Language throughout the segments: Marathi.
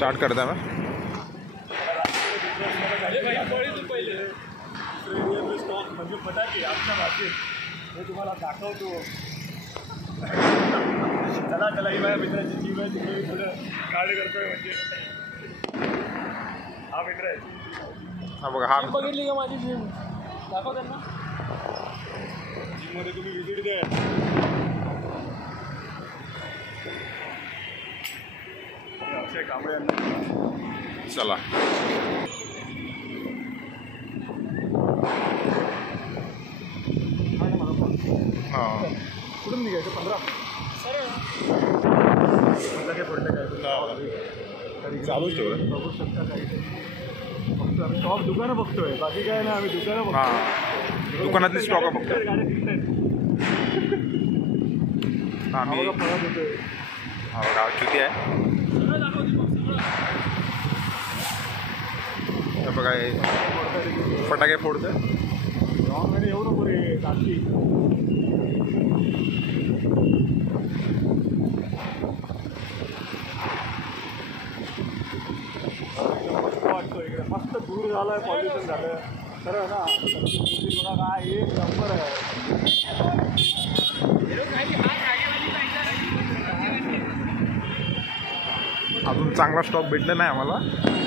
स्टार्ट करता मैं म्हणजे फटाके आमच्या भाषेत हे तुम्हाला दाखवतो. चला चला ही माझ्या मित्राची जीव आहे तिकडे पुढं काढ करतोय म्हणजे हा मित्र आहे. हा बघा हा बघितली का माझी जिम दाखव त्यांना. जिममध्ये तुम्ही व्हिजिट द्या. अक्षय कांबळे यांना चला हां कुठून निघायचं 15 काय पडलं काय चालूच ठेवलं. बघू शकता काही फक्त आम्ही स्टॉक दुकानं बघतोय बाकी काय नाही. आम्ही दुकानं बघतो. हां दुकानातली स्टॉक आहे फक्त. गाड्या दिसतायत आम्ही पळत होतोय. हा बघा किती आहे हे बघा हे फटाके फोडतं. मध्ये येऊ नको रे काकी. मस्त वाटतो इकडे. मस्त दूर झालं आहे. पॉल्युशन झालं खरं ना. बघा काय एक नंबर आहे. अजून चांगला स्टॉक भेटला नाही आम्हाला.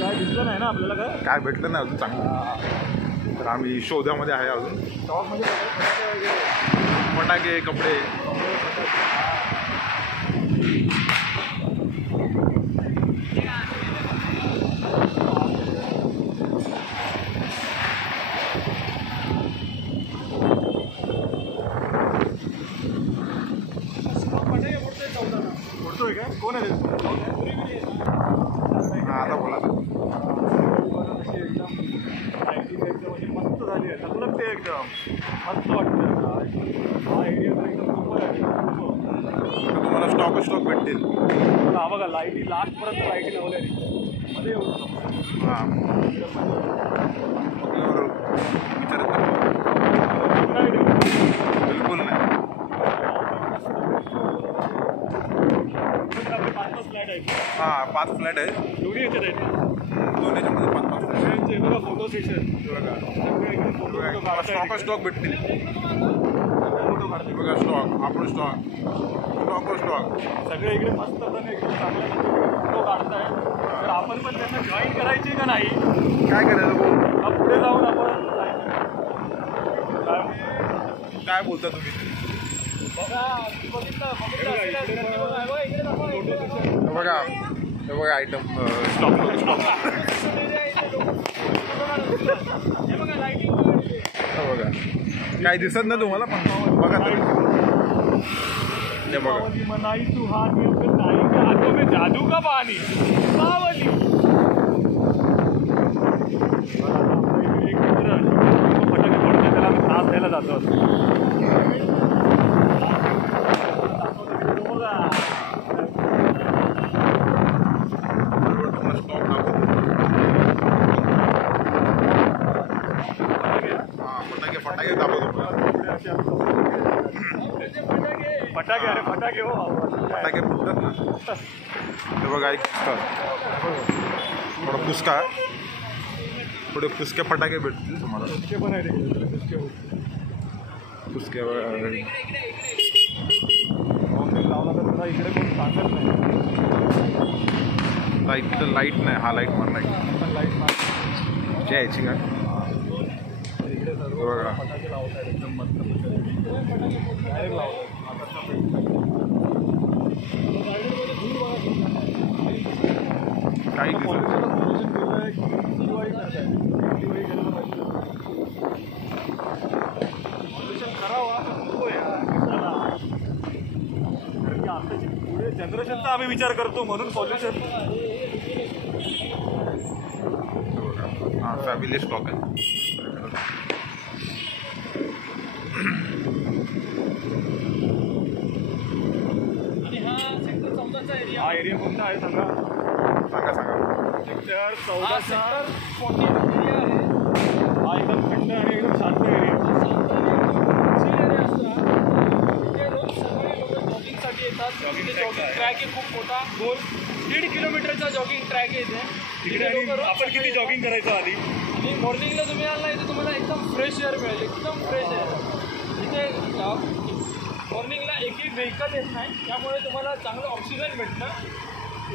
काय दिसलं नाही ना आपल्याला काय भेटलं नाही अजून चांगलं. तर आम्ही शोधामध्ये आहे अजून. स्टॉक म्हणजे फटाके कपडे फोडतोय काय. कोण आहे आता बोला एकदम म्हणजे मस्त झाली आहे. सगळं ते एकदम मस्त वाटतं. हा एरिया तर एकदम सुपर आहे. तुम्हाला स्टॉक भेटतील. हा बघा लाईटी लास्टपर्यंत लाईटी लावल्या मध्ये येऊ शकतो. हां विचारत बिलकुल नाही. हां 5 फ्लॅट आहेत. दोन्ही याच्यात आहेत. दोन याच्यामध्ये 5 सेशनचे बघा फोटो सेशन बघा. स्टॉक भेटतील. फोटो काढते बघा स्टॉक आपण स्टॉक सगळे इकडे मस्तपणे एकदम चांगल्या फोटो काढताय. तर आपण पण त्यांना जॉईन करायची का नाही. काय करायचं बोल. पुढे जाऊन आपण काय बोलता तुम्ही. बघा हे बघा आयटम स्टॉक बघा काय दिसत ना तुम्हाला पण बघा तरी. हे बघा मनाई तू हाथ में अपने ताई के हाथों में जादू का पानी बावली. एक मित्र फटाके फोडते त्याला आम्ही त्रास द्यायला जातो. फटाके दाखवतो. फटाके अरे फटाके हो. फटाके फुटतात ना. हे बघा एक थोडं पुसका थोडे पुसके फटाके भेटतील तुम्हाला. पुसके पण आहे पुसके लावला तर तुला इकडे कोण सांगत नाही. लाईट नाही. हा लाईट मार लाईट लाईट मार यायची काय इकडे सर्व बघा. फटाके लावतात एकदम मस्त डायरेक्ट लावतात. काही पॉल्युशन केलं आहे की दिवाळी करताय. दिवाळी केलं पाहिजे. पॉल्युशन करावा नको यार. कारण की आताची पुढे जनरेशनचा आम्ही विचार करतो म्हणून पॉल्युशन. हां फॅमिली स्टॉक आहे. हा एरिया कोणता आहे सांगा. सेक्टर 14चा हा एकदम थंड आणि एकदम शांत एरिया. ट्रॅक आहे खूप मोठा गोल. 1.5 किलोमीटरचा जॉगिंग ट्रॅक आहे इथे. तिकडे आणि आपण किती जॉगिंग करायचं आधी? आणि मॉर्निंगला तुम्ही आला इथे तुम्हाला एकदम फ्रेश एअर मिळेल, एकदम फ्रेश एअर. इथे मॉर्निंगला एकही व्हेकल येत नाही, त्यामुळे तुम्हाला चांगलं ऑक्सिजन भेटणं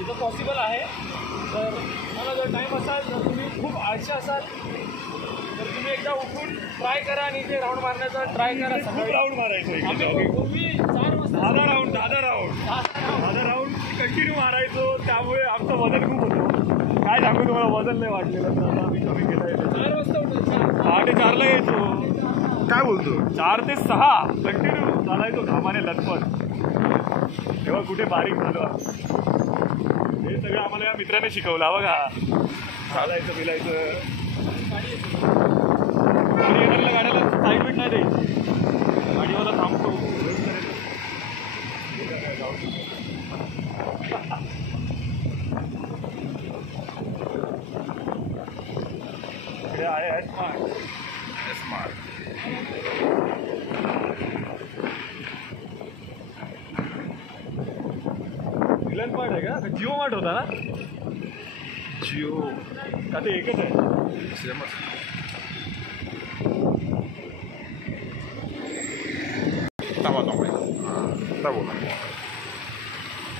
इथं पॉसिबल आहे. तर तुम्हाला जर टाईम असाल, जर तुम्ही खूप आळशी असाल तर तुम्ही एकदा उठून ट्राय करा आणि इथे राऊंड मारण्याचा ट्राय करा. खूप राऊंड मारायचो इकडे आम्ही जॉगिंग. पूर्वी 4 वाजता 10 राऊंड कंटिन्यू मारायचो, त्यामुळे आमचं वजन खूप होतं. काय सांगू तुम्हाला, वजन नाही वाटलेलं. तर आता आम्ही कमी केलं आहे. 4 वाजता उठतो. 4:30ला यायचो. काय बोलतो? 4 ते 6 कंटिन्यू चालायचो घामाने लथपथ. तेव्हा कुठे बारीक झालो. हे सगळं आम्हाला या मित्राने शिकवलं बघा. चालायचं बिलायचं. गाडी येणाऱ्या गाड्याला साईड बीट नाही द्यायची. गाडीवाला थांबतो. इकडे आहे स्मार्ट. मिलन मार्ट आहे का? जिओ मार्ट होता ना? जिओ का ते एकच आहे? सेमच. थांबा थांबा. आता बोला.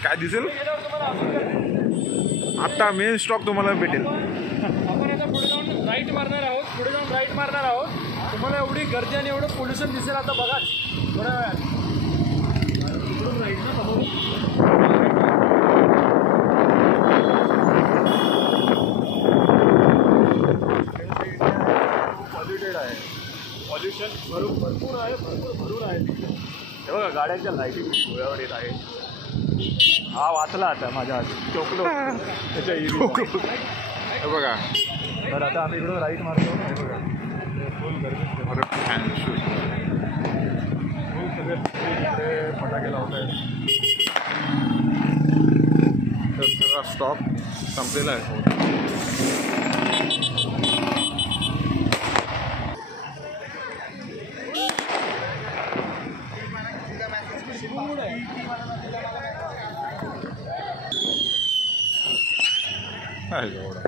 काय दिसेल? गेल्यावर तुम्हाला अजून गर्दी. आता मेन स्टॉक तुम्हाला भेटेल. आपण आता पुढे जाऊन राईट मारणार आहोत. पुढे जाऊन राईट मारणार आहोत. तुम्हाला एवढी गर्दी आणि एवढं पोल्युशन दिसेल आता बघा थोड्या वेळात. इकडून राईट ना समोर. पॉल्युटेड आहे. पॉल्युशन भरपूर आहे. भरपूर आहे तिकडे. हे बघा गाड्यांच्या लाईटिंग डोळ्यावर येत आहे. हा वाचला आता माझ्या हाती. चोकलो त्याच्या इथे. हे बघा. तर आता आम्ही इकडून राईट मारतो. हे बघा फुल गरजेचं. फुल सगळे इकडे फटाके लावत आहेत. तर सगळा स्टॉक संपलेला आहे. एवढा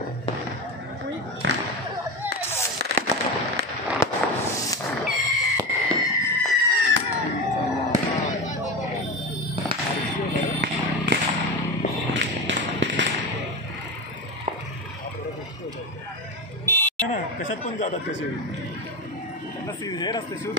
ना कशात पण जातात कसे त्यांना हे नसते शूज.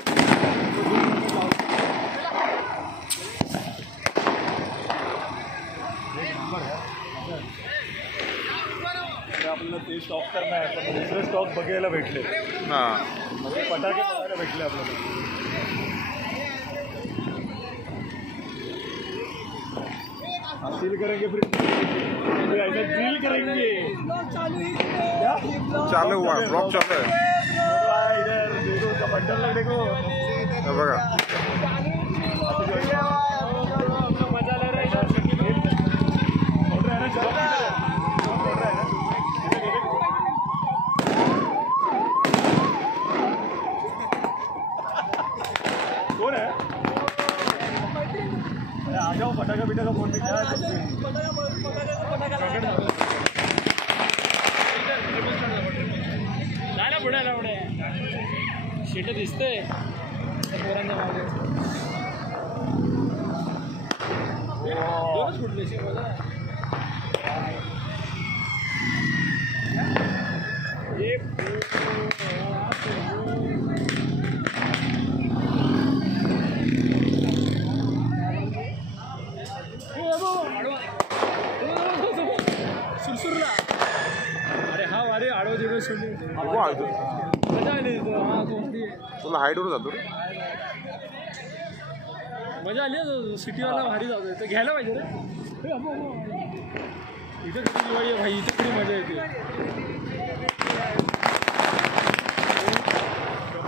आपल्याला ते स्टॉक करणार पण दुसरे स्टॉक बघायला भेटले. हां. म्हणजे फटाके बघायला भेटले आपल्याला. चिल करेंगे फिर ऐसा चिल करेंगे. चालू हुआ. ब्लॉक चालू आहे. इधर देखो का बंडल लग देखो. हे बघा. मजा ले रहा है. कौन है? आ जाओ फटाका बिटाका फोन क्या ना पुढे ना पुढे शीट दिसते पोरांच्या मागे. दोनच फुटले शीट बघा. एक सुरसुरला. अरे हा वारे आडव दिवस सोडली. वा, इथं. मजा आली तिथं. हा कोणती तुला हाईटवर जातो रे. मजा आली. सिटीवाला भारी जातो. तर घ्यायला पाहिजे रे. इथं किती दिवाळी आहे भाई. इथं किती मजा येते.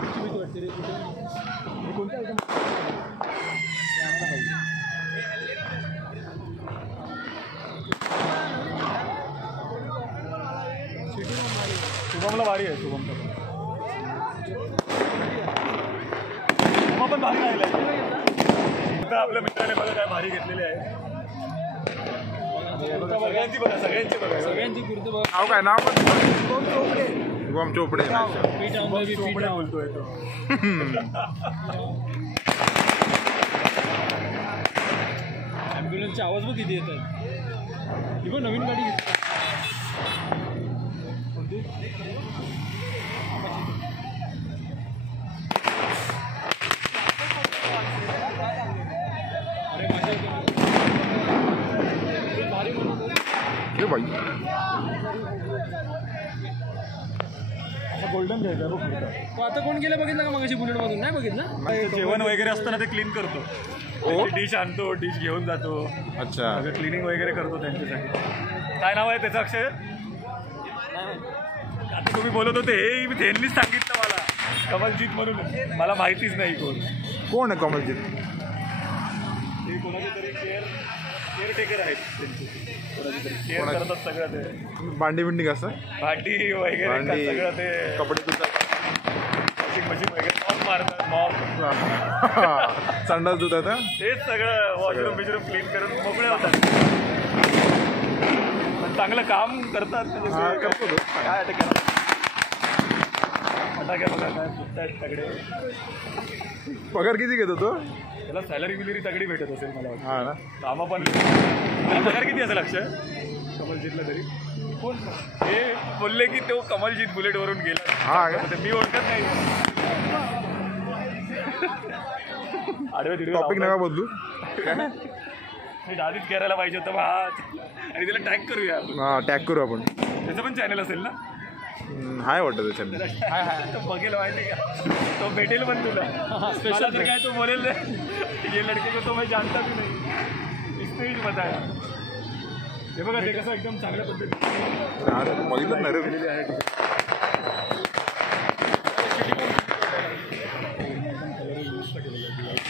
भीती वाटते रे. कोणत्या आयटम पाहिजे. शुभमला भारी आहे. शुभमचा शुभम पण भारी राहिला आहे. आपल्या मित्राने बघा काय भारी घेतलेले आहे. सगळ्यांची बघा सगळ्यांची बघा सगळ्यांची कुर्ते बघा. नाव काय नाव शुभम चोपडे पीठ आणलं की पीठ आणलं. बोलतोय तो ॲम्ब्युलन्सचे आवाज बघ किती येतात. ही पण नवीन गाडी घेतली. अरे माझ्या भारी म्हणतो. हे बाई गोल्डन घ्यायचा बघ तो आता कोण गेलं बघितलं का मगाशी बुलेटमधून? नाही बघितलं. जेवण वगैरे असताना ते क्लीन करतो. हो? डिश आणतो, डिश घेऊन जातो, अच्छा सगळं क्लिनिंग वगैरे करतो त्यांच्यासाठी. काय नाव आहे त्याचं अक्षय? आता तुम्ही बोलत होते हे मी त्यांनीच सांगितलं मला, कमलजीत म्हणून. मला माहितीच नाही कोण. कोण आहे कमलजीत? ते कोणाचे तरी केअरटेकर आहेत त्यांचे. कोणाचे तरी केअर करतात सगळं ते. भांडी बिंडी कसं भांडी वगैरे भांडी सगळं ते कपडे धुतात वॉशिंग मशीन वगैरे मॉप मारतात. मॉप संडास धुतात हा? तेच सगळं वॉशरूम बिशरूम क्लीन करून मोकळे होतात. पण चांगलं काम करतात. हा, करतो तो. काय आता करा फटाक्या बघा काय फुटतायत तगडे. पगार किती घेतो तो? त्याला सॅलरी बिलरी तगडी भेटत असेल मला वाटतं. हा ना कामं पण त्याला पगार किती असेल अक्षय? कमलजीतला तरी कोण हे बोलले की तो कमलजीत बुलेटवरून गेला. हा का? मी ओळखत नाही. आडवे तिडवे टॉपिक नका बदलू. मी आधीच करायला पाहिजे होतं हा. आणि त्याला टॅग करूया आपण. हा टॅग करू आपण. त्याचं पण चॅनल असेल ना? हाय वाटतं त्याच्यात. तो बघेल माहिती का? तो भेटेल पण तुला स्पेशल तर काय तो बोलेल ये लडके को तो मैं जानता भी नहीं, इसने ही बताया. हे बघा ते कसं एकदम चांगल्या पद्धतीने बघितलं ना रे. केलेली आहे. एकदम कलर यूज केलेला आहे.